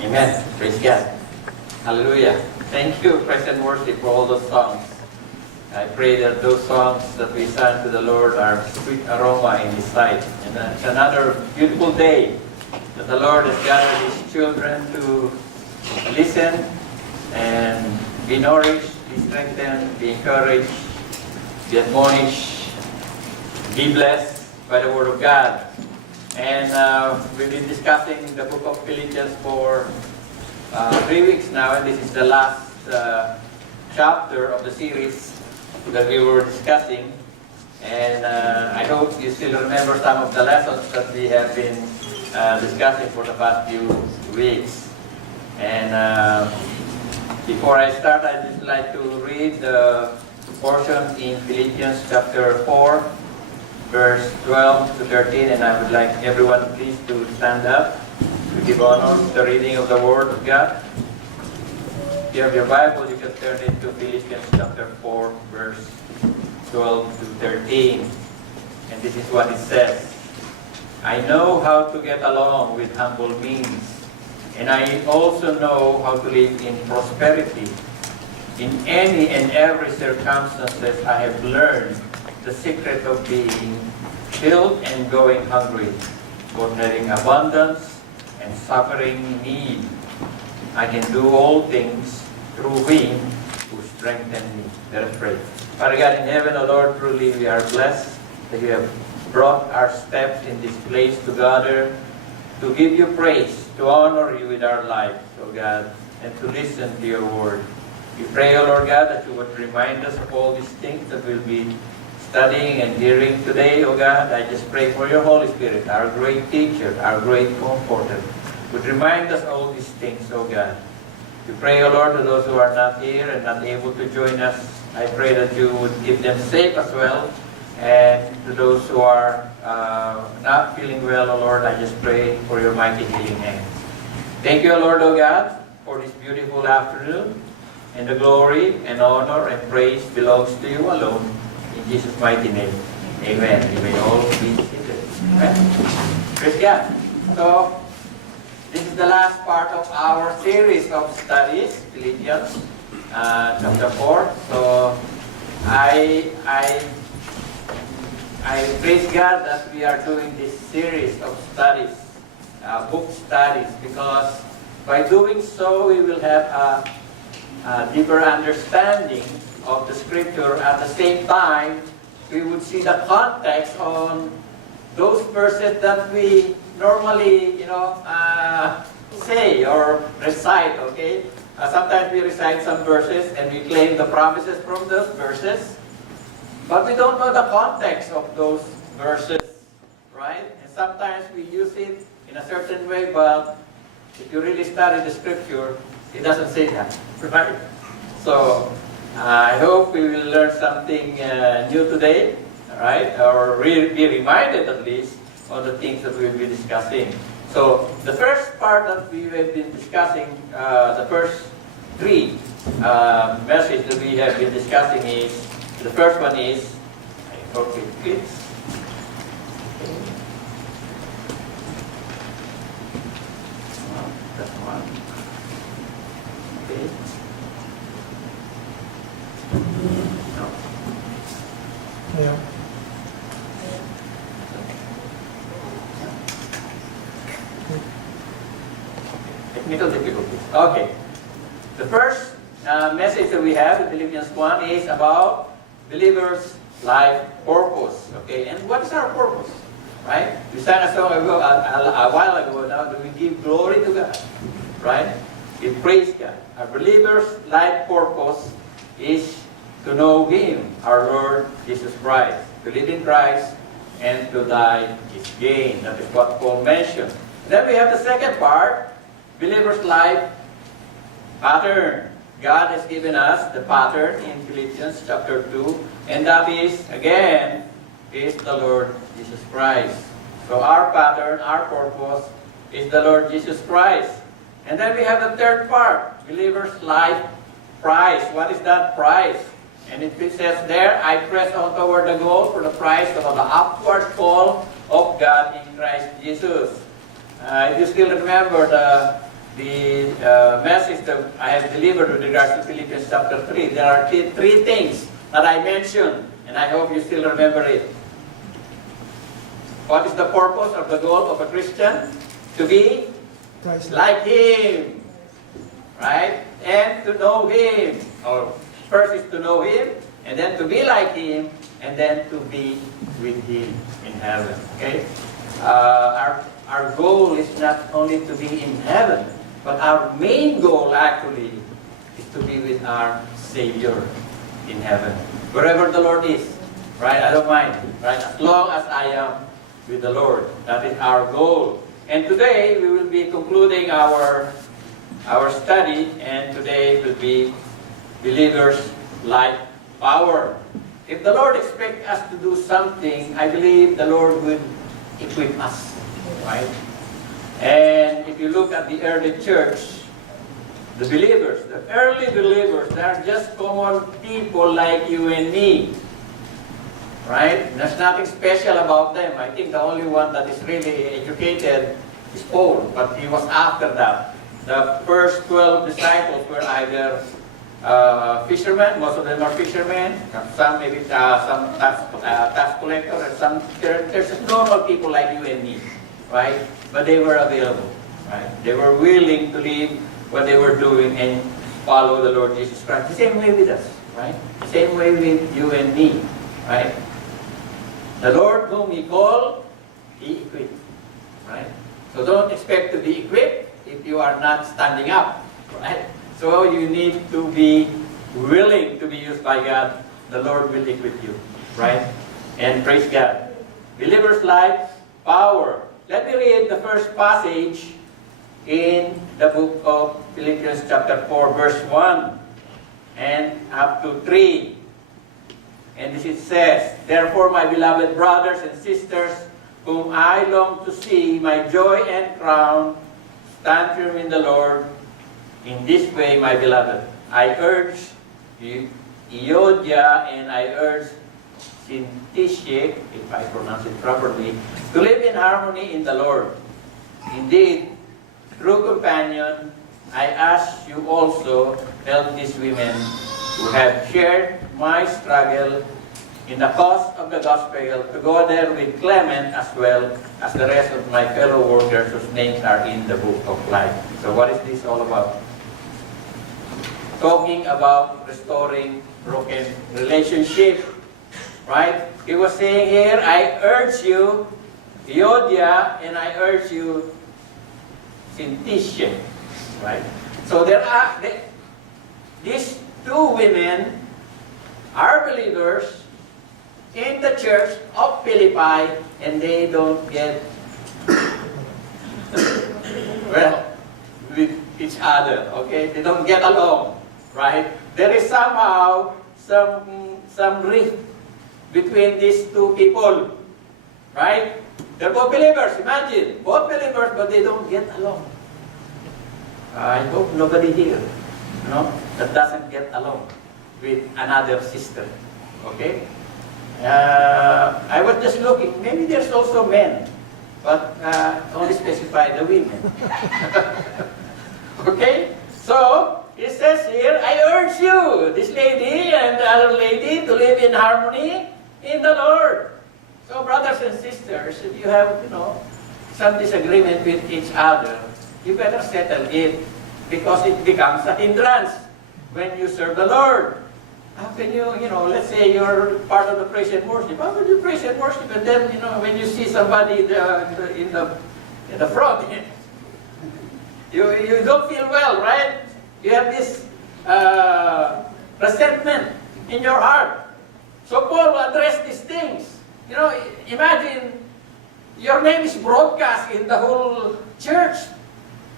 Amen. Praise God. Hallelujah. Thank you, praise and worship, for all those songs. I pray that those songs that we sang to the Lord are sweet aroma in His sight. And it's another beautiful day that the Lord has gathered His children to listen and be nourished, be strengthened, be encouraged, be admonished, be blessed by the Word of God. And we've been discussing the book of Philippians for 3 weeks now, and this is the last chapter of the series that we were discussing. And I hope you still remember some of the lessons that we have been discussing for the past few weeks. And before I start, I'd just like to read the portion in Philippians chapter 4, verse 12 to 13, and I would like everyone please to stand up to give honor to the reading of the Word of God. If you have your Bible, you can turn it to Philippians chapter 4, verse 12 to 13. And this is what it says. I know how to get along with humble means, and I also know how to live in prosperity. In any and every circumstances I have learned the secret of being filled and going hungry, both having abundance and suffering need. I can do all things through Him who strengthens me. Let us pray. Father God in heaven, O Lord, truly we are blessed that You have brought our steps in this place to gather, to give You praise, to honor You with our lives, O God, and to listen to Your word. We pray, O Lord God, that You would remind us of all these things that we'll be studying and hearing today, O God. I just pray for Your Holy Spirit, our great teacher, our great comforter, would remind us all these things, O God. We pray, O Lord, to those who are not here and not able to join us, I pray that You would keep them safe as well. And to those who are not feeling well, O Lord, I just pray for Your mighty healing hands. Thank You, O Lord, O God, for this beautiful afternoon. And the glory and honor and praise belongs to You alone. In Jesus' mighty name, amen. You may all be seated. Amen. Praise God. So, this is the last part of our series of studies, Philippians chapter 4. So, I praise God that we are doing this series of studies, book studies, because by doing so, we will have a deeper understanding of the Scripture. At the same time, we would see the context on those verses that we normally, say or recite, okay? Sometimes we recite some verses and we claim the promises from those verses, but we don't know the context of those verses, right? And sometimes we use it in a certain way, but if you really study the Scripture, it doesn't say that, right? So, I hope we will learn something new today, right? Or be reminded at least of the things that we'll be discussing. So, the first part that we have been discussing, the first three messages that we have been discussing is, the first one is, I hope it fits. That's one. Okay. No. Yeah. Technical difficulties. Okay. The first message that we have in Philippians 1 is about believers' life purpose. Okay, and what is our purpose? Right? We sang a song ago, a while ago now, that we give glory to God. Right? We praise God. Our believers' life purpose is to know Him, our Lord Jesus Christ. To live in Christ and to die is gain. That is what Paul mentioned. Then we have the second part, believers' life pattern. God has given us the pattern in Philippians chapter 2, and that is, again, is the Lord Jesus Christ. So our pattern, our purpose, is the Lord Jesus Christ. And then we have the third part, believers' life prize. What is that prize? And it says there, I press on toward the goal for the prize of the upward call of God in Christ Jesus. If you still remember message that I have delivered with regards to Philippians chapter 3, there are three things that I mentioned, and I hope you still remember it. What is the purpose or the goal of a Christian? To be Christ. like Him, right? And to know Him. Or first is to know Him, and then to be like Him, and then to be with Him in heaven. Okay? Our goal is not only to be in heaven, but our main goal actually is to be with our Savior in heaven. Wherever the Lord is, right? I don't mind, right? As long as I am with the Lord. That is our goal. And today we will be concluding our study, and today will be believers like power. If the Lord expects us to do something, I believe the Lord would equip us, right? And if you look at the early church, the believers, the early believers, they are just common people like you and me, right? There's nothing special about them. I think the only one that is really educated is Paul, but he was after that. The first 12 disciples were either fishermen, most of them are fishermen, some maybe some tax collector, and some there's just normal people like you and me, right? But they were available, right? They were willing to leave what they were doing and follow the Lord Jesus Christ. The same way with us, right? The same way with you and me, right? The Lord whom He called, He equipped, right? So don't expect to be equipped if you are not standing up, right? So you need to be willing to be used by God. The Lord will equip you, right? And praise God. Believers' life, power. Let me read the first passage in the book of Philippians chapter 4, verse 1 and up to 3. And this it says, "Therefore, my beloved brothers and sisters, whom I long to see, my joy and crown, stand firm in the Lord. In this way, my beloved, I urge Euodia and I urge Syntyche, if I pronounce it properly, to live in harmony in the Lord. Indeed, true companion, I ask you also help these women who have shared my struggle in the cause of the gospel to go there with Clement as well as the rest of my fellow workers whose names are in the book of life." So what is this all about? Talking about restoring broken relationship, right? He was saying here, I urge you, Euodia, and I urge you, Syntyche, right? So there are these two women are believers in the church of Philippi, and they don't get well with each other. Okay, they don't get along, right? There is somehow some rift between these two people, right? They're both believers. Imagine, both believers, but they don't get along. I hope nobody here, that doesn't get along with another sister. Okay? I was just looking. Maybe there's also men, but only specify the women. Okay? So, it says here, I urge you, this lady and the other lady, to live in harmony in the Lord. So, brothers and sisters, if you have, some disagreement with each other, you better settle it, because it becomes a hindrance when you serve the Lord. How can you, let's say you're part of the praise and worship. How can you praise and worship, and then, when you see somebody in the front, you don't feel well, right? You have this resentment in your heart. So Paul will address these things. Imagine your name is broadcast in the whole church.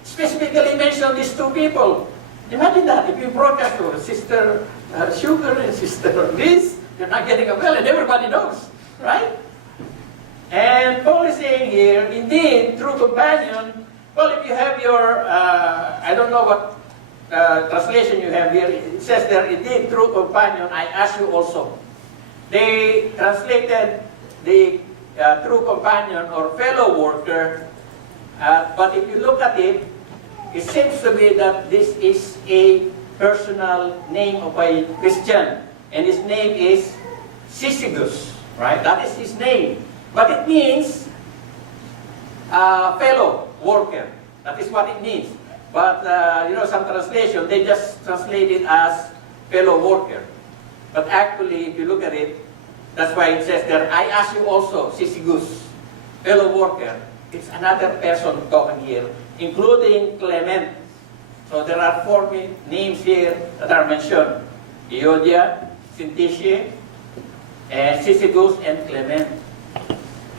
Specifically mention these two people. Imagine that, if you broadcast to Sister Sugar and Sister this, you're not getting a well, and everybody knows, right? And Paul is saying here, indeed, true companion. Well, if you have your, I don't know what translation you have here, it says there, indeed, true companion, I ask you also. They translated the true companion or fellow worker, but if you look at it, it seems to be that this is a personal name of a Christian. And his name is Syzygus, right? That is his name. But it means fellow worker. That is what it means. But, some translation, they just translate it as fellow worker. But actually, if you look at it, that's why it says there, I ask you also, Syzygus, fellow worker. It's another person talking here, including Clement. So there are 4 names here that are mentioned. Euodia, Syntyche, and Syzygus, and Clement.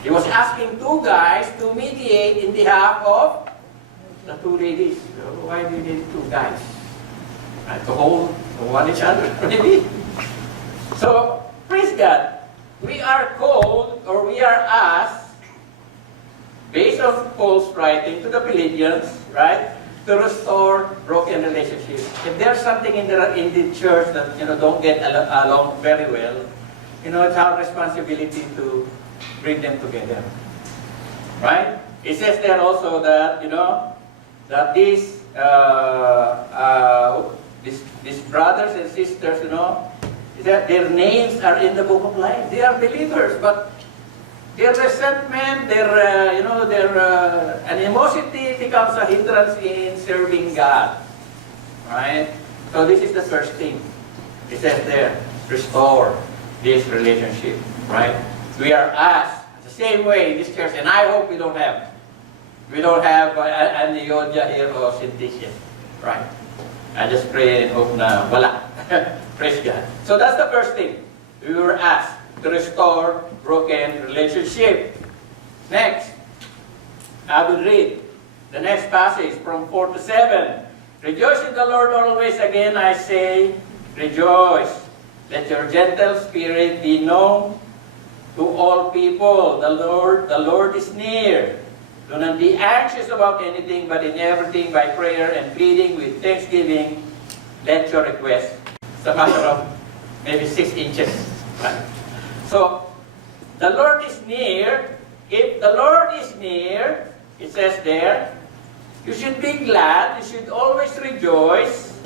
He was asking 2 guys to mediate in behalf of the 2 ladies. Why do you need 2 guys? To hold one each other, maybe? So, praise God. We are called, or we are asked, based on Paul's writing to the Philippians, right, to restore broken relationships. If there's something in the church that don't get along very well, it's our responsibility to bring them together, right? It says there also that that these brothers and sisters, that their names are in the book of life. They are believers, but their resentment, their animosity becomes a hindrance in serving God. Right? So this is the first thing. It says there, restore this relationship. Right? We are asked the same way in this church, and I hope we don't have an Euodia here or Syntyche. Right? I just pray and hope na wala. Praise God. So that's the first thing. We were asked to restore broken relationship. Next, I will read the next passage from 4 to 7. Rejoice in the Lord always. Again I say, rejoice. Let your gentle spirit be known to all people. The Lord is near. Do not be anxious about anything, but in everything by prayer and pleading with thanksgiving, let your request. It's a matter of maybe 6 inches. Right? So, the Lord is near. If the Lord is near, it says there, you should be glad, you should always rejoice.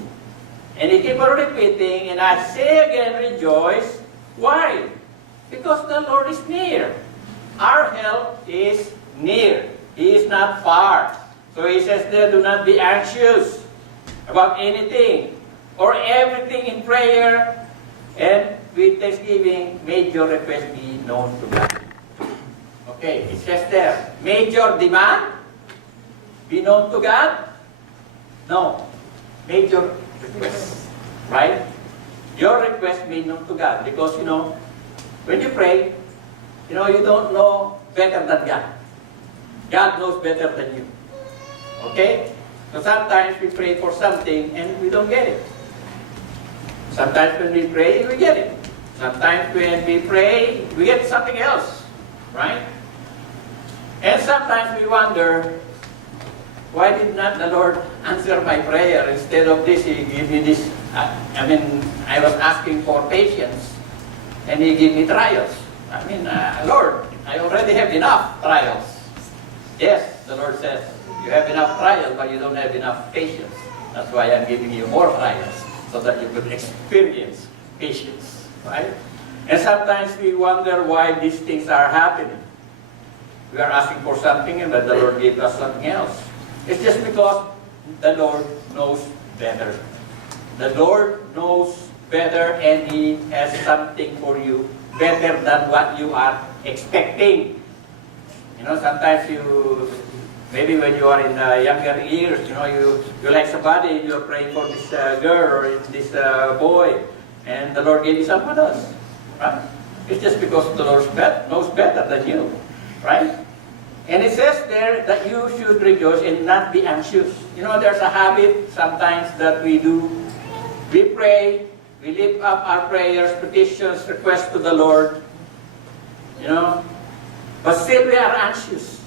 And he keep on repeating, and I say again, rejoice. Why? Because the Lord is near. Our help is near. He is not far. So he says there, do not be anxious about anything or everything in prayer, and with thanksgiving, make your request be known to God. Okay, it says there, major demand, be known to God? No, major request, right? Your request be known to God, because when you pray, you don't know better than God. God knows better than you. Okay? So sometimes we pray for something and we don't get it. Sometimes when we pray, we get it. Sometimes when we pray, we get something else. Right? And sometimes we wonder, why did not the Lord answer my prayer? Instead of this, He gave me this. I was asking for patience, and He gave me trials. Lord, I already have enough trials. Yes, the Lord says, you have enough trials, but you don't have enough patience. That's why I'm giving you more trials, so that you could experience patience. Right? And sometimes we wonder why these things are happening. We are asking for something, and but the Lord gave us something else. It's just because the Lord knows better. The Lord knows better, and He has something for you better than what you are expecting. Sometimes maybe when you are in younger years, you like somebody, you're praying for this girl or this boy, and the Lord gave you someone else, right? It's just because the Lord knows better than you, right? And it says there that you should rejoice and not be anxious. There's a habit sometimes that we do. We pray, we lift up our prayers, petitions, requests to the Lord, but still we are anxious.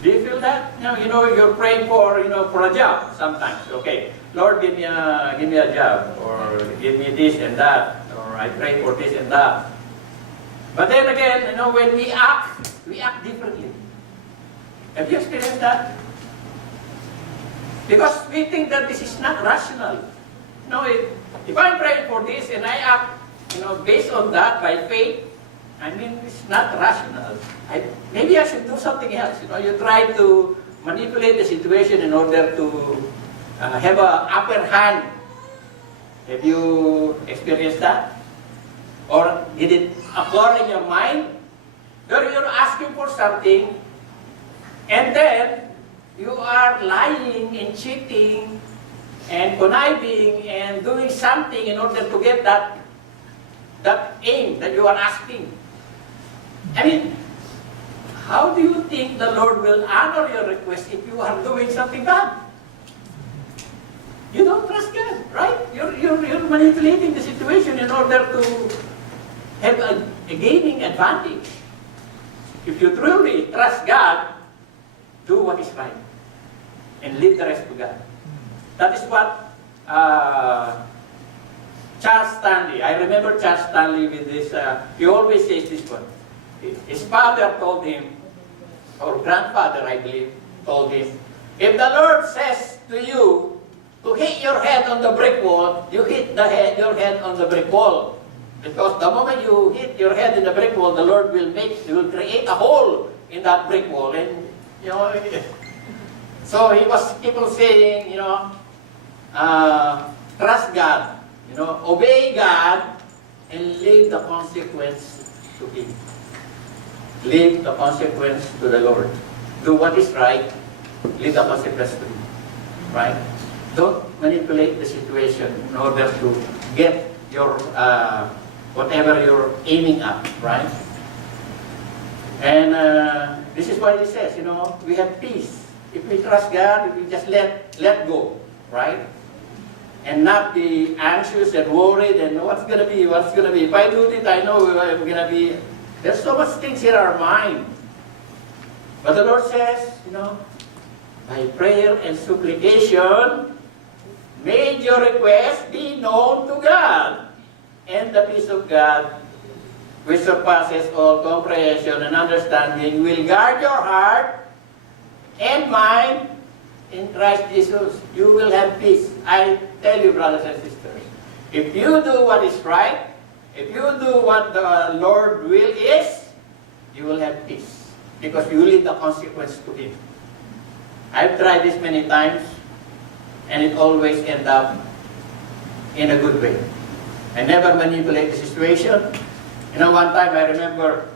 Do you feel that? You're praying for a job sometimes. Okay, Lord, give me a job, or give me this and that, or I pray for this and that. But then again, when we act differently. Have you experienced that? Because we think that this is not rational. No, if I'm praying for this and I act, based on that by faith, I mean, it's not rational. Maybe I should do something else. You try to manipulate the situation in order to have an upper hand. Have you experienced that? Or did it occur in your mind? Where you're asking for something, and then you are lying and cheating and conniving and doing something in order to get that aim that you are asking. I mean, how do you think the Lord will honor your request if you are doing something bad? You don't trust God, right? You're manipulating the situation in order to have a gaining advantage. If you truly trust God, do what is right and leave the rest to God. That is what Charles Stanley, I remember Charles Stanley with this, he always says this one. His father told him, or grandfather I believe, told him, if the Lord says to you to hit your head on the brick wall, you hit your head on the brick wall. Because the moment you hit your head in the brick wall, the Lord will create a hole in that brick wall. And, so he was keep on saying, trust God, obey God, and leave the consequence to Him. Leave the consequence to the Lord. Do what is right, leave the consequence to Him. Right? Don't manipulate the situation in order to get your whatever you're aiming at, right? And this is why he says, we have peace. If we trust God, if we just let go, right? And not be anxious and worried and what's going to be. If I do this, I know I'm going to be. There's so much things in our mind. But the Lord says, by prayer and supplication, make your request be known to God. And the peace of God, which surpasses all comprehension and understanding, will guard your heart and mind in Christ Jesus. You will have peace. I tell you, brothers and sisters, if you do what is right, if you do what the Lord will is, you will have peace. Because you leave the consequence to Him. I've tried this many times, and it always ends up in a good way. I never manipulate the situation. One time I remember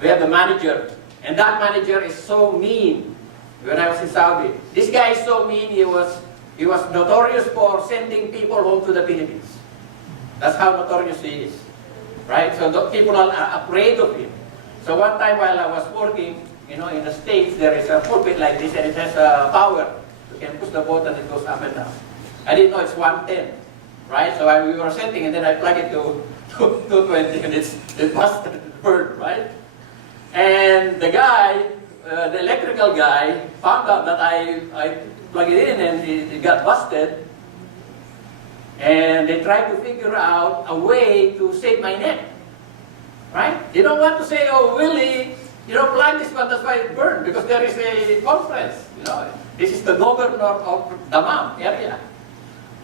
we have a manager, and that manager is so mean. When I was in Saudi, this guy is so mean. He was notorious for sending people home to the Philippines. That's how notorious he is, right? So people are afraid of him. So one time while I was working, in the States, there is a pulpit like this, and it has power. You can push the button, it goes up and down. I didn't know it's 110. Right? So we were setting, and then I plug it to 220, and it busted, it burned, right? And the guy, the electrical guy, found out that I plugged it in, and it got busted. And they tried to figure out a way to save my neck. Right? You don't want to say, oh, Willie, plug this one, that's why it burned, because there is a conference. This is the governor of Dammam area.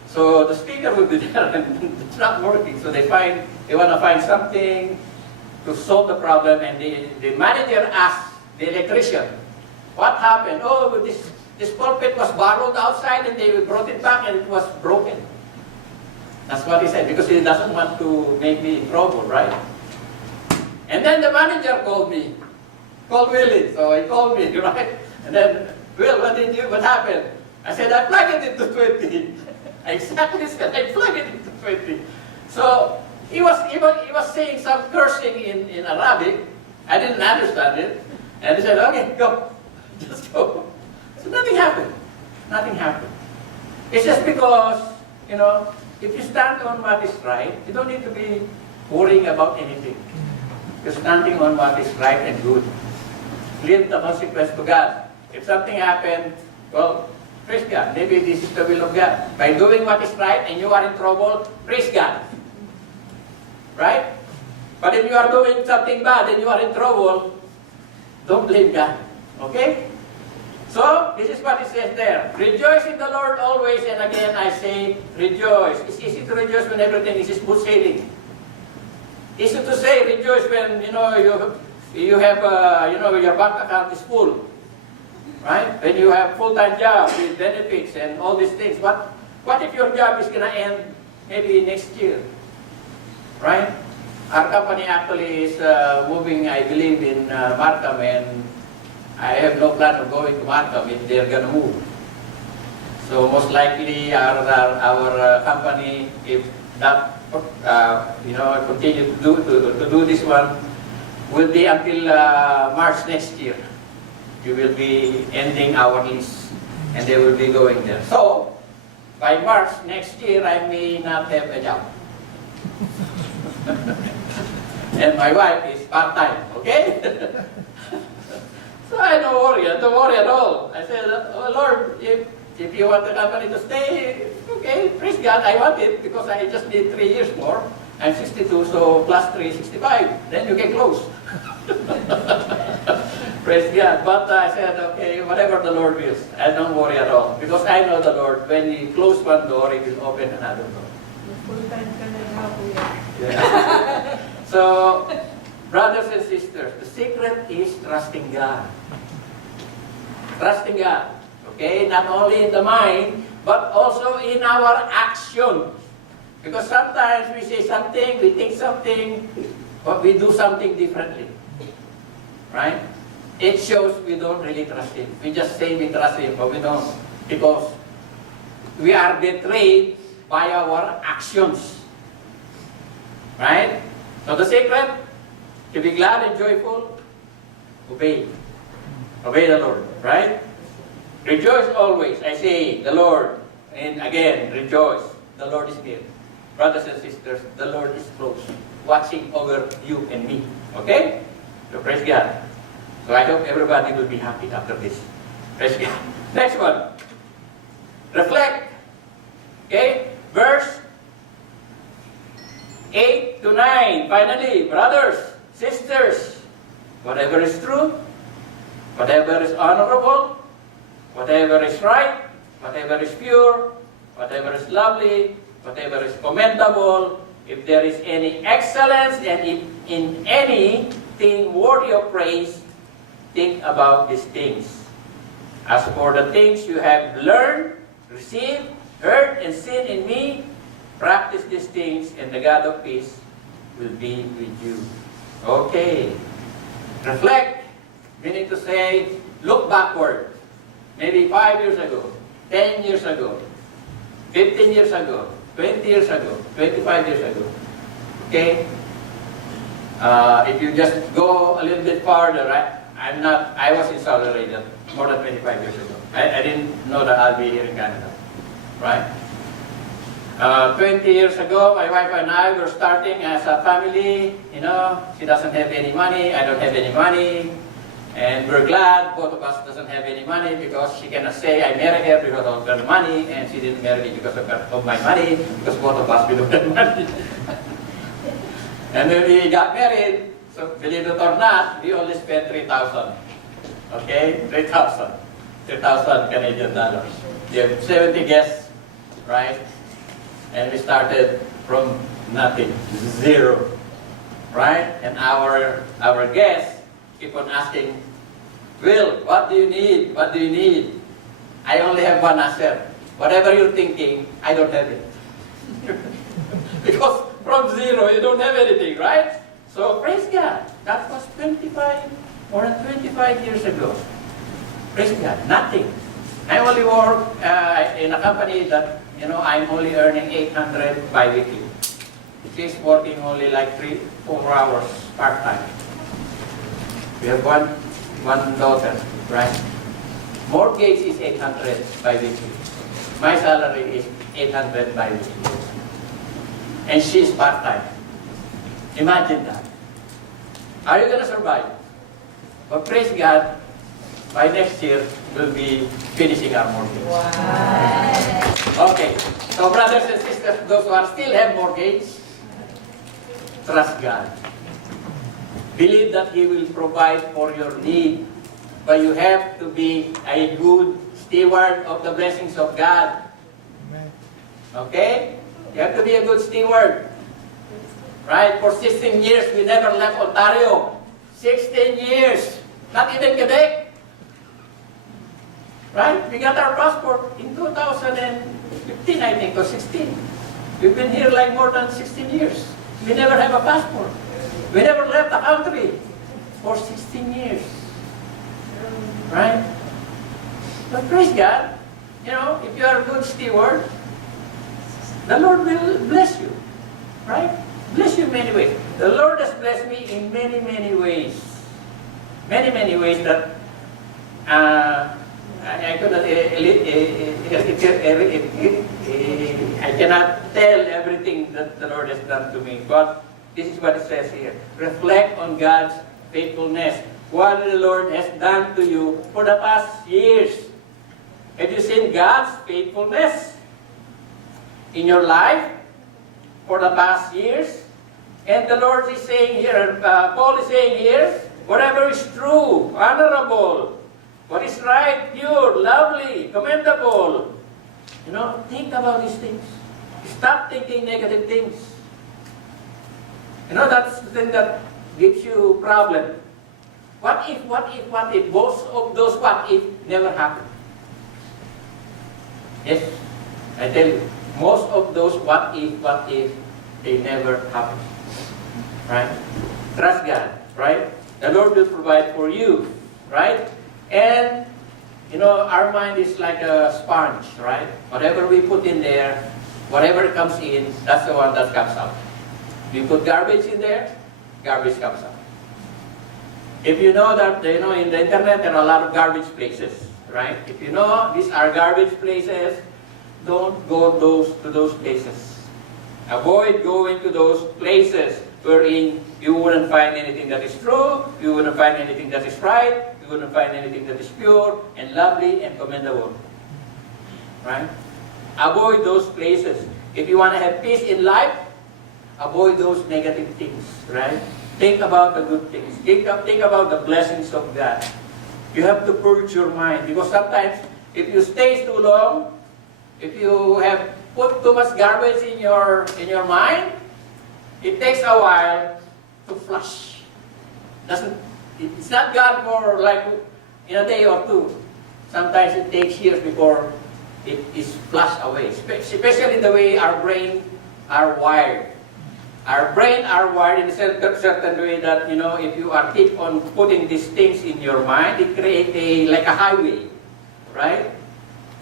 So the speaker will be there and it's not working. So they want to find something to solve the problem, and the manager asked the electrician, what happened? Oh, this pulpit was borrowed outside and they brought it back and it was broken. That's what he said, because he doesn't want to make me in trouble, right? And then the manager called Willie. So he called me, right? And then, Will, what happened? I said, I plugged it into 20. Exactly said, I plugged it into 20. So he was saying some cursing in Arabic. I didn't understand it. And he said, okay, go. Just go. So nothing happened. Nothing happened. It's just because, if you stand on what is right, you don't need to be worrying about anything. You're standing on what is right and good. Leave the consequence to God. If something happened, well, praise God. Maybe this is the will of God. By doing what is right and you are in trouble, praise God. Right? But if you are doing something bad and you are in trouble, don't blame God. Okay? So, this is what it says there. Rejoice in the Lord always, and again I say, rejoice. It's easy to rejoice when everything is smooth sailing. Easy to say rejoice when, you have, your bank account is full. Right? When you have full-time job with benefits and all these things. What if your job is going to end maybe next year? Right? Our company actually is moving, I believe, in Markham, and I have no plan of going to Markham if they're going to move. So most likely our company, if that continue to do this one, will be until March next year. We will be ending our lease, and they will be going there. So by March next year, I may not have a job. And my wife is part-time, okay? So I don't worry at all. I said, oh Lord, if you want the company to stay, okay, praise God, I want it because I just need 3 years more. I'm 62, so plus 3, 65. Then you can close. Praise God. But I said, okay, whatever the Lord wills, I don't worry at all. Because I know the Lord, when He closes one door, He will open another door. Full-time ka na nga, kuya. Yeah. So, brothers and sisters, the secret is trusting God. Trusting God. Okay? Not only in the mind, but also in our action. Because sometimes we say something, we think something, but we do something differently. Right? It shows we don't really trust Him. We just say we trust Him, but we don't. Because we are betrayed by our actions. Right? So the secret, to be glad and joyful, obey. Obey the Lord. Right? Rejoice always. I say, the Lord. And again, rejoice. The Lord is near. Brothers and sisters, the Lord is close, watching over you and me. Okay? So praise God. So I hope everybody will be happy after this. Praise God. Next one. Reflect. Okay? Verse 8 to 9. Finally, brothers, sisters, whatever is true, whatever is honorable, whatever is right, whatever is pure, whatever is lovely, whatever is commendable, if there is any excellence and if in anything worthy of praise, think about these things. As for the things you have learned, received, heard, and seen in me, practice these things, and the God of peace will be with you. Okay. Reflect, meaning to say, look backward. Maybe 5 years ago, 10 years ago, 15 years ago, 20 years ago, 25 years ago. Okay? If you just go a little bit farther, I was in Saudi Arabia more than 25 years ago. I didn't know that I'll be here in Canada. Right? 20 years ago, my wife and I were starting as a family. She doesn't have any money, I don't have any money. And we're glad both of us doesn't have any money because she cannot say I married her because of her money and she didn't marry me because of my money, because both of us we don't have money. And when we got married, so believe it or not, we only spent 3,000. Okay? 3,000. 3,000 Canadian dollars. We have 70 guests, right? And we started from nothing, zero. Right? And our guests keep on asking, Will, what do you need? What do you need? I only have one answer. Whatever you're thinking, I don't have it. Because from zero, you don't have anything, right? So praise God. That was more than 25 years ago. Praise God. Nothing. I only work in a company that, I'm only earning 800 bi-weekly. She's working only like 3-4 hours part-time. We have one daughter, right? Mortgage is 800 bi-weekly. My salary is 800 bi-weekly. And she's part-time. Imagine that. Are you going to survive? But praise God, by next year, we'll be finishing our mortgage. Wow. Okay. So brothers and sisters, those who are still have mortgage, trust God. Believe that He will provide for your need. but you have to be a good steward of the blessings of God. Amen. Okay? You have to be a good steward. Right? For 16 years, we never left Ontario. 16 years. Not even Quebec. Right? We got our passport in 2015, I think, or 16. We've been here like more than 16 years. We never have a passport. We never left the country for 16 years. Right? But praise God. You know, if you are a good steward, the Lord will bless you. Right? Bless you in many ways. The Lord has blessed me in many, many ways. Many, many ways that I cannot, I cannot tell everything that the Lord has done to me. But this is what it says here. Reflect on God's faithfulness. What the Lord has done to you for the past years. Have you seen God's faithfulness in your life for the past years? And the Lord is saying here, Paul is saying here, whatever is true, honorable, what is right, pure, lovely, commendable. You know, think about these things. Stop thinking negative things. You know, that's the thing that gives you problem. What if, what if, what if? Most of those what if never happen. Yes, I tell you, most of those what if, they never happen. Right? Trust God, right? The Lord will provide for you, right? And, you know, our mind is like a sponge, right? Whatever we put in there, whatever comes in, that's the one that comes out. We put garbage in there, garbage comes out. If you know that, you know, in the internet, there are a lot of garbage places, right? If you know these are garbage places, don't go to those places. Avoid going to those places wherein you wouldn't find anything that is true, you wouldn't find anything that is right, you wouldn't find anything that is pure and lovely and commendable. Right? Avoid those places. If you want to have peace in life, avoid those negative things. Right? Think about the good things. Think about the blessings of God. You have to purge your mind, because sometimes if you stay too long, if you have put too much garbage in your mind, it takes a while to flush. It's not gone for like in a day or two. Sometimes it takes years before it is flushed away. Especially the way our brain are wired. Our brain are wired in a certain way that, you know, if you are keep on putting these things in your mind, it creates like a highway, right?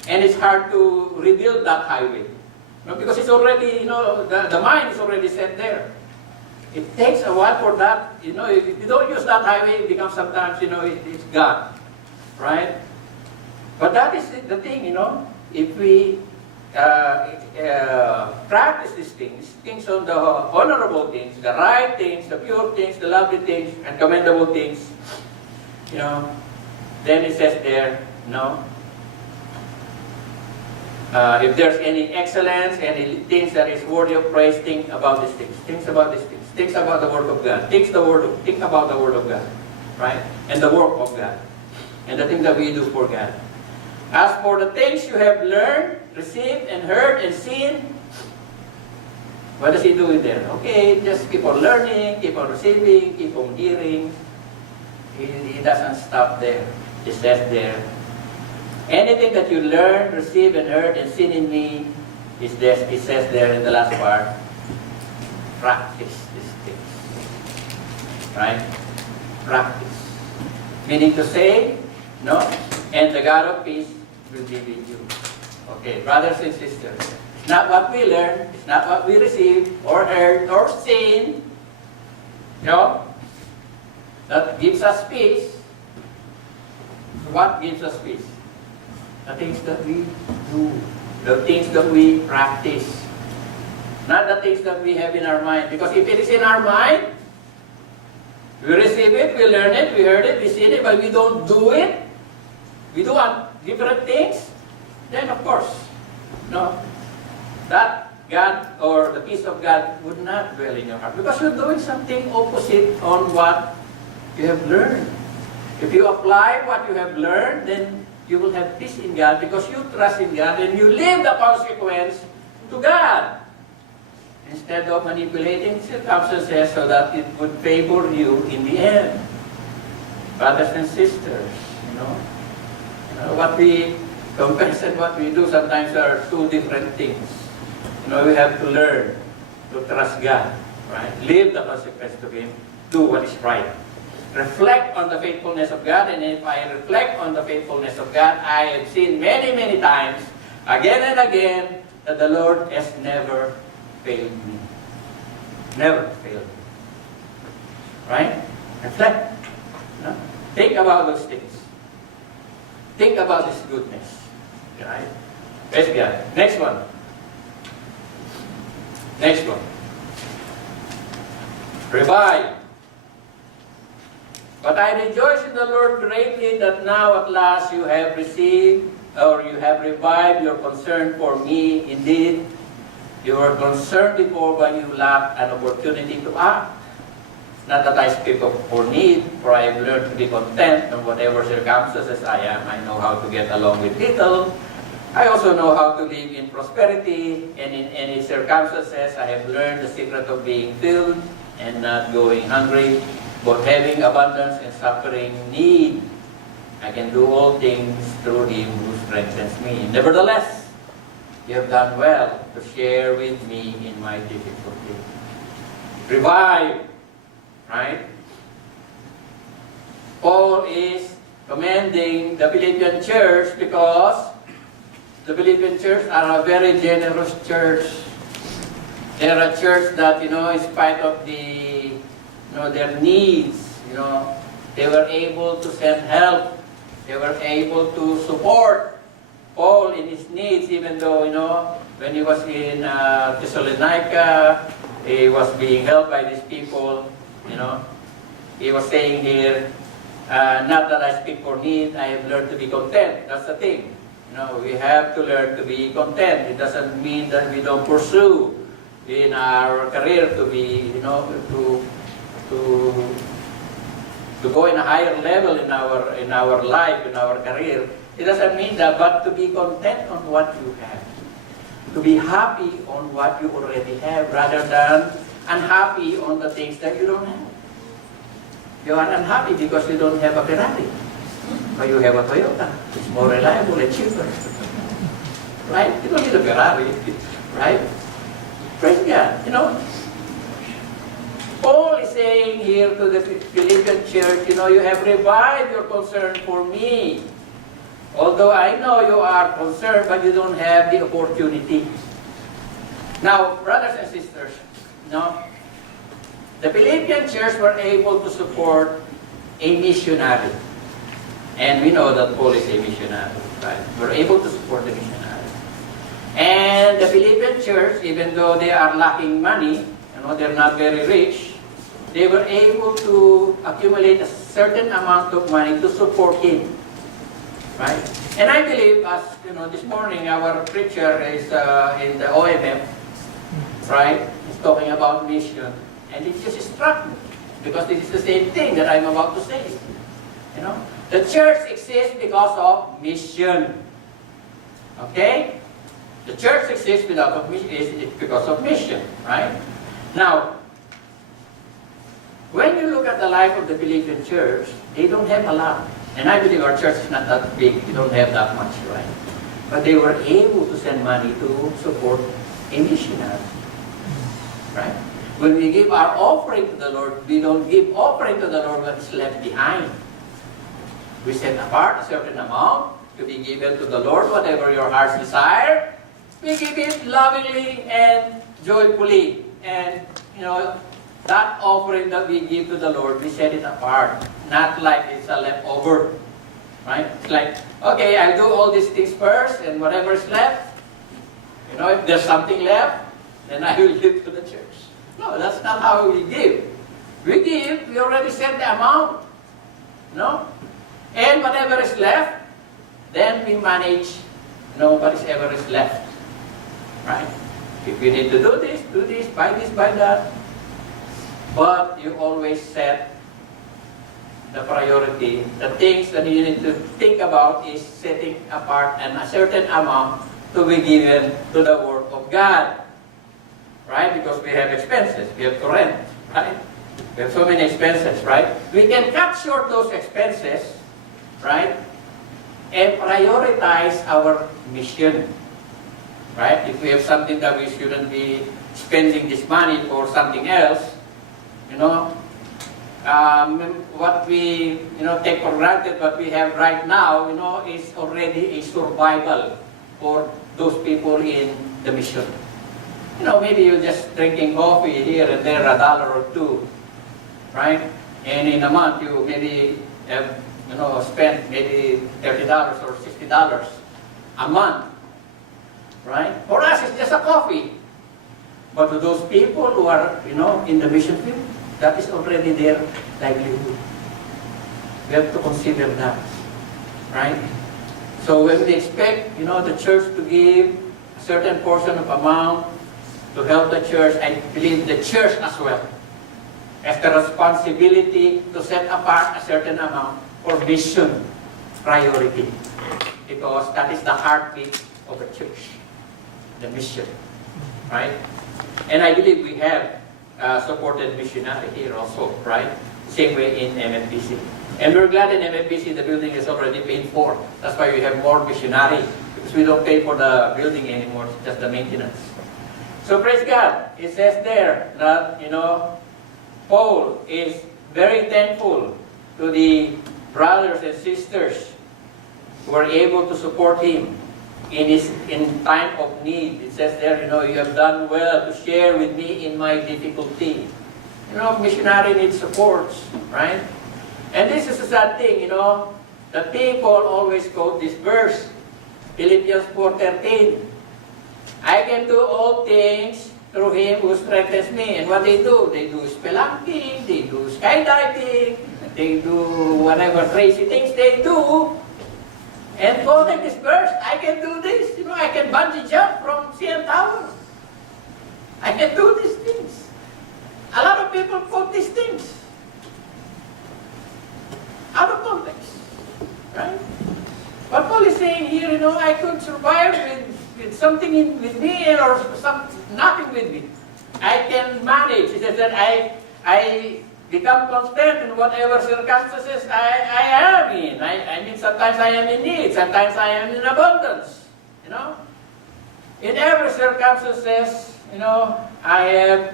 And it's hard to rebuild that highway. No, because it's already, you know, the mind is already set there. It takes a while for that, you know, if you don't use that highway, it becomes sometimes, you know, it's gone, right? But that is the thing, you know, if we practice these things on the honorable things, the right things, the pure things, the lovely things, and commendable things, you know, then it says there, you know, if there's any excellence, any things that is worthy of praise, think about these things. Think about these things. Think about the Word of God. Think about the Word of God, right? And the work of God. And the things that we do for God. As for the things you have learned, received, and heard, and seen, what does he do in there? Okay, just keep on learning, keep on receiving, keep on hearing. He doesn't stop there. He says there, anything that you learn, receive, and heard, and seen in me, it says there in the last part, practice these things. Right? Practice. Meaning to say, no? And the God of peace will be with you. Okay, brothers and sisters, it's not what we learn, it's not what we receive, or heard, or seen, you know, that gives us peace. What gives us peace? The things that we do, the things that we practice, not the things that we have in our mind. Because if it is in our mind, we receive it, we learn it, we heard it, we see it, but we don't do it, we do different things, then of course, no, that God or the peace of God would not dwell in your heart. Because you're doing something opposite on what you have learned. If you apply what you have learned, then you will have peace in God because you trust in God and you leave the consequence to God. Instead of manipulating circumstances so that it would favor you in the end. Brothers and sisters, what we confess and what we do sometimes are two different things. We have to learn to trust God, right? Leave the consequence to Him. Do what is right. Reflect on the faithfulness of God, and if I reflect on the faithfulness of God, I have seen many, many times, again and again, that the Lord has never failed me. Never failed me. Right? Reflect. Think about those things. Think about His goodness. Right? Praise God. Next one. Next one. Revive. But I rejoice in the Lord greatly that now at last you have received, or you have revived your concern for me. Indeed, you were concerned before, but you lacked an opportunity to act. Not that I speak of for need, for I have learned to be content in whatever circumstances I am. I know how to get along with little. I also know how to live in prosperity, and in any circumstances I have learned the secret of being filled and not going hungry, both having abundance and suffering need. I can do all things through Him who strengthens me. Nevertheless, you have done well to share with me in my difficulty. Revive, right? Paul is commending the Philippian church because the Philippian church are a very generous church. They're a church that, in spite of their needs, they were able to send help. They were able to support Paul in his needs, even though, when he was in Thessalonica, he was being helped by these people, He was saying here, not that I speak for need, I have learned to be content. That's the thing. We have to learn to be content. It doesn't mean that we don't pursue in our career to be, to go in a higher level in our life, in our career. It doesn't mean that, but to be content on what you have. To be happy on what you already have, rather than unhappy on the things that you don't have. You are unhappy because you don't have a Ferrari. But you have a Toyota. It's more reliable and cheaper. Right? You don't need a Ferrari. Right? Praise God. Paul is saying here to the Philippian church, you have revived your concern for me. Although I know you are concerned, but you don't have the opportunity. Now, brothers and sisters, the Philippian church were able to support a missionary. And we know that Paul is a missionary, right? We're able to support the missionary. And the Philippian church, even though they are lacking money, they're not very rich, they were able to accumulate a certain amount of money to support him. Right? And I believe, as this morning our preacher is in the OMF, right? He's talking about mission. And it just struck me, because this is the same thing that I'm about to say. The church exists because of mission. Okay? The church exists because of mission, right? Now, when you look at the life of the Philippian church, they don't have a lot. And I believe our church is not that big. We don't have that much, right? But they were able to send money to support a missionary. Right? When we give our offering to the Lord, we don't give offering to the Lord what's left behind. We set apart a certain amount to be given to the Lord, whatever your heart's desire. We give it lovingly and joyfully. And, that offering that we give to the Lord, we set it apart. Not like it's a leftover. Right? It's like, okay, I'll do all these things first, and whatever is left, if there's something left, then I will give to the church. No, that's not how we give. We give, we already set the amount. And whatever is left, then we manage whatever is left. Right? If you need to do this, buy that. But you always set the priority. The things that you need to think about is setting apart a certain amount to be given to the work of God. Right? Because we have expenses. We have to rent. Right? We have so many expenses. Right? We can cut short those expenses. Right? And prioritize our mission. Right? If we have something that we shouldn't be spending this money for something else, you know, what we, take for granted, what we have right now, is already a survival for those people in the mission. Maybe you're just drinking coffee here and there, $1 or $2, right? And in a month, you maybe have, spent maybe $30 or $60 a month, right? For us, it's just a coffee. But to those people who are, in the mission field, that is already their livelihood. We have to consider that, right? So when we expect, the church to give a certain portion of amount to help the church, I believe the church as well has the responsibility to set apart a certain amount for mission priority, because that is the heartbeat of a church, the mission, right? And I believe we have supported missionary here also, right? Same way in MFPC. And we're glad in MFPC the building is already paid for. That's why we have more missionary, because we don't pay for the building anymore, just the maintenance. So praise God. It says there that, Paul is very thankful to the brothers and sisters who are able to support him in time of need. It says there, you have done well to share with me in my difficulty. Missionary needs supports, right? And this is a sad thing, the people always quote this verse, Philippians 4:13. I can do all things through Him who strengthens me. And what they do spelunking, they do skydiving, they do whatever crazy things they do. And quoting this verse, I can do this. I can bungee jump from CN Tower. I can do these things. A lot of people quote these things out of context, right? But Paul is saying here, I could survive with something with me or nothing with me. I can manage. He says that I become content in whatever circumstances I am in. I mean, sometimes I am in need, sometimes I am in abundance. In every circumstances, I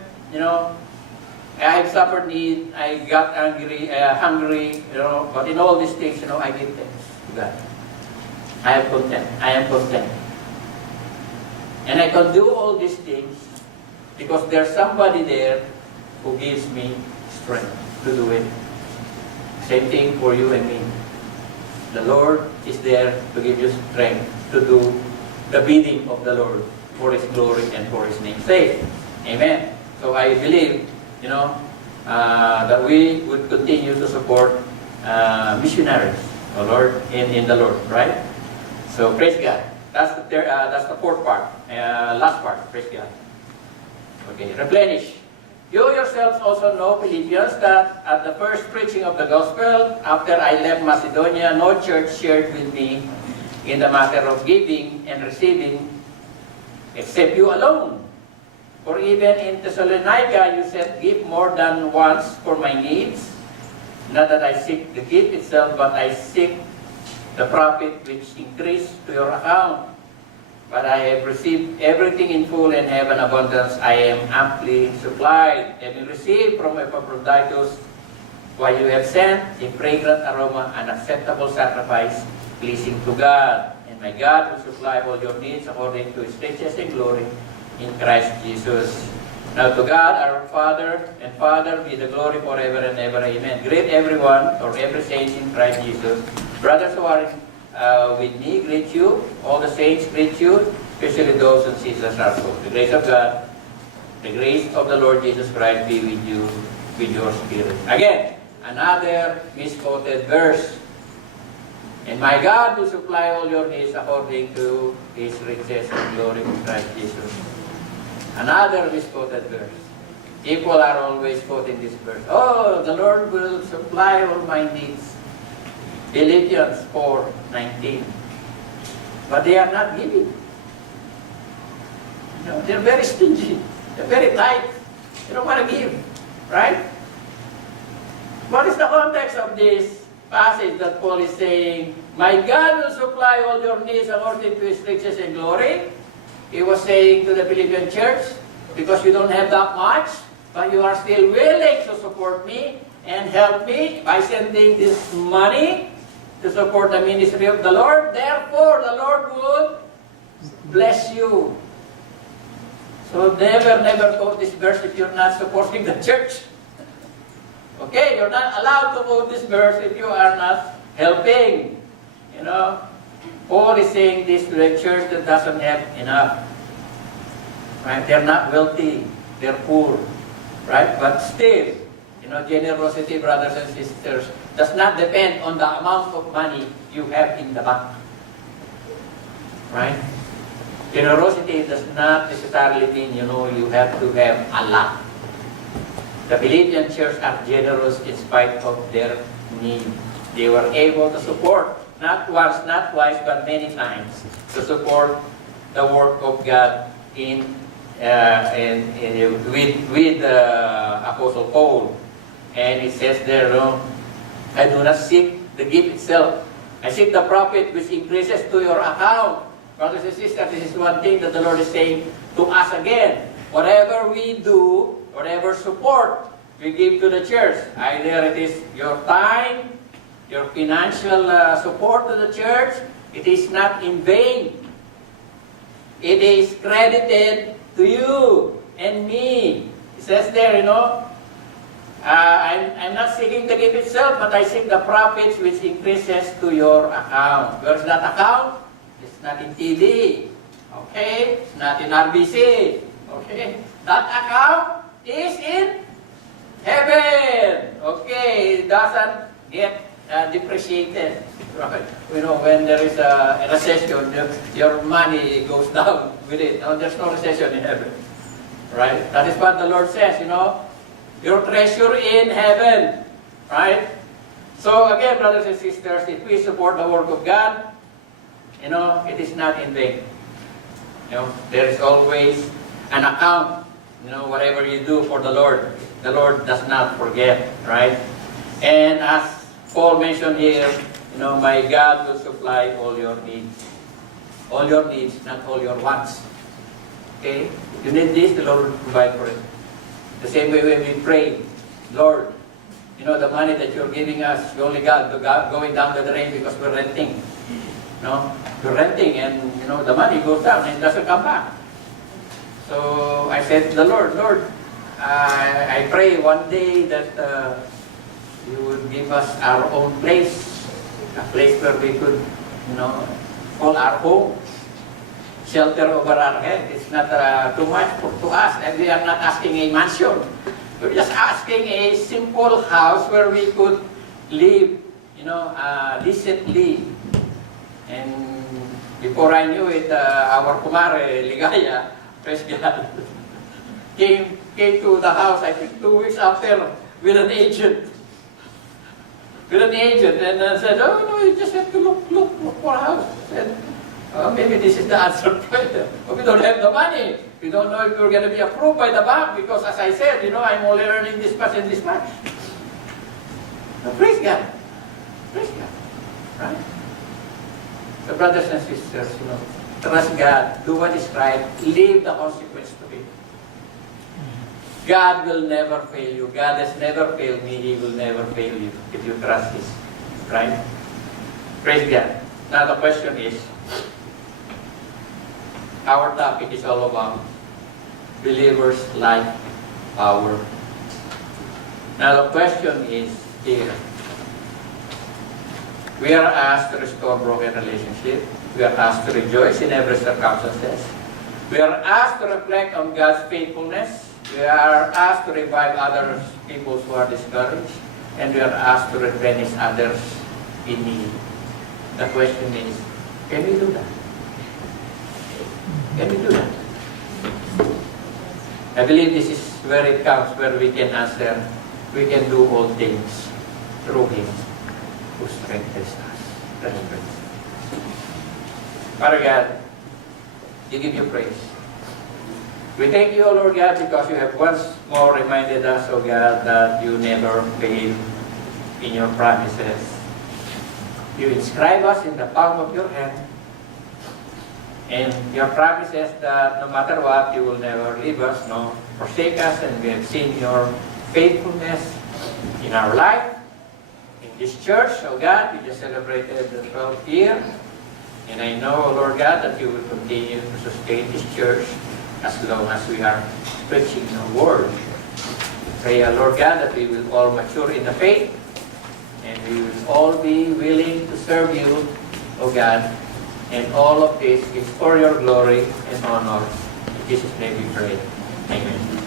have suffered need, I got hungry, but in all these things, I give thanks to God. I am content. And I can do all these things because there's somebody there who gives me strength to do it. Same thing for you and me. The Lord is there to give you strength to do the bidding of the Lord for His glory and for His name's sake. Amen. So I believe, that we would continue to support missionaries, the Lord, in the Lord, right? So praise God. That's the fourth part, last part. Praise God. Okay, replenish. You yourselves also know, Philippians, that at the first preaching of the gospel, after I left Macedonia, no church shared with me in the matter of giving and receiving, except you alone. For even in Thessalonica, you said, give more than once for my needs. Not that I seek the gift itself, but I seek the profit which increased to your account. But I have received everything in full and have an abundance. I am amply supplied. Having received from Epaphroditus what you have sent, a fragrant aroma, an acceptable sacrifice, pleasing to God. And my God will supply all your needs according to His riches and glory in Christ Jesus. Now to God, our Father and Father, be the glory forever and ever. Amen. Greet everyone, or every saint in Christ Jesus. Brothers who are with me, greet you. All the saints greet you, especially those in Jesus' household. The grace of God, the grace of the Lord Jesus Christ be with you, with your spirit. Again, another misquoted verse. And my God will supply all your needs according to His riches and glory in Christ Jesus. Another misquoted verse. People are always quoting this verse. Oh, the Lord will supply all my needs. Philippians 4:19. But they are not giving. They're very stingy. They're very tight. They don't want to give. Right? What is the context of this passage that Paul is saying, my God will supply all your needs according to His riches and glory? He was saying to the Philippian church, because you don't have that much, but you are still willing to support me and help me by sending this money to support the ministry of the Lord. Therefore, the Lord would bless you. So never quote this verse if you're not supporting the church. Okay, you're not allowed to quote this verse if you are not helping. Paul is saying this to the church that doesn't have enough. Right? They're not wealthy. They're poor. Right? But still, generosity, brothers and sisters, does not depend on the amount of money you have in the bank. Right? Generosity does not necessarily mean, you have to have a lot. The Philippian church are generous in spite of their need. They were able to support, not once, not twice, but many times, to support the work of God with Apostle Paul. And it says there, I do not seek the gift itself. I seek the profit which increases to your account. Brothers and sisters, this is one thing that the Lord is saying to us again. Whatever we do, whatever support we give to the church, either it is your time, your financial support to the church, it is not in vain. It is credited to you and me. It says there, I'm not seeking the gift itself, but I seek the profits which increases to your account. Where's that account? It's not in TV. Okay? It's not in RBC. Okay? That account is in heaven. Okay? It doesn't get depreciated. Right? When there is a recession, your money goes down with it. No, there's no recession in heaven. Right? That is what the Lord says, your treasure in heaven. Right? So again, brothers and sisters, if we support the work of God, it is not in vain. There is always an account. Whatever you do for the Lord does not forget. Right? And as Paul mentioned here, my God will supply all your needs. All your needs, not all your wants. Okay? If you need this, the Lord will provide for it. The same way when we pray, Lord, the money that you're giving us, you only got going down the drain because we're renting. We're renting and, the money goes down and doesn't come back. So I said to the Lord, I pray one day that you would give us our own place, a place where we could, call our home, shelter over our head. It's not too much to us, and we are not asking a mansion. We're just asking a simple house where we could live, decently. And before I knew it, our kumare, Ligaya, praise God, came to the house, I think 2 weeks after, with an agent. And said, oh, no, you just have to look for a house. And, maybe this is the answer point. We don't have the money. We don't know if we're going to be approved by the bank because, as I said, I'm only earning this much and this much. But praise God. Praise God. Right? So, brothers and sisters, trust God. Do what is right. Leave the consequence to Him. God will never fail you. God has never failed me. He will never fail you if you trust Him. Right? Praise God. Now the question is, our topic is all about believers like power. Now the question is here. We are asked to restore broken relationships. We are asked to rejoice in every circumstances. We are asked to reflect on God's faithfulness. We are asked to revive other people who are discouraged. And we are asked to replenish others in need. The question is, can we do that? Can we do that? I believe this is where it comes, where we can answer, we can do all things through Him who strengthens us. Let's pray. Father God, we give you praise. We thank you, O Lord God, because you have once more reminded us, O God, that you never fail in your promises. You inscribe us in the palm of your hand, and your promises that no matter what, you will never leave us nor forsake us, and we have seen your faithfulness in our life, in this church. Oh God, we just celebrated the 12th year, and I know, oh Lord God, that you will continue to sustain this church as long as we are preaching your word. Pray, oh Lord God, that we will all mature in the faith, and we will all be willing to serve you, oh God, and all of this is for your glory and honor. In Jesus' name we pray. Amen.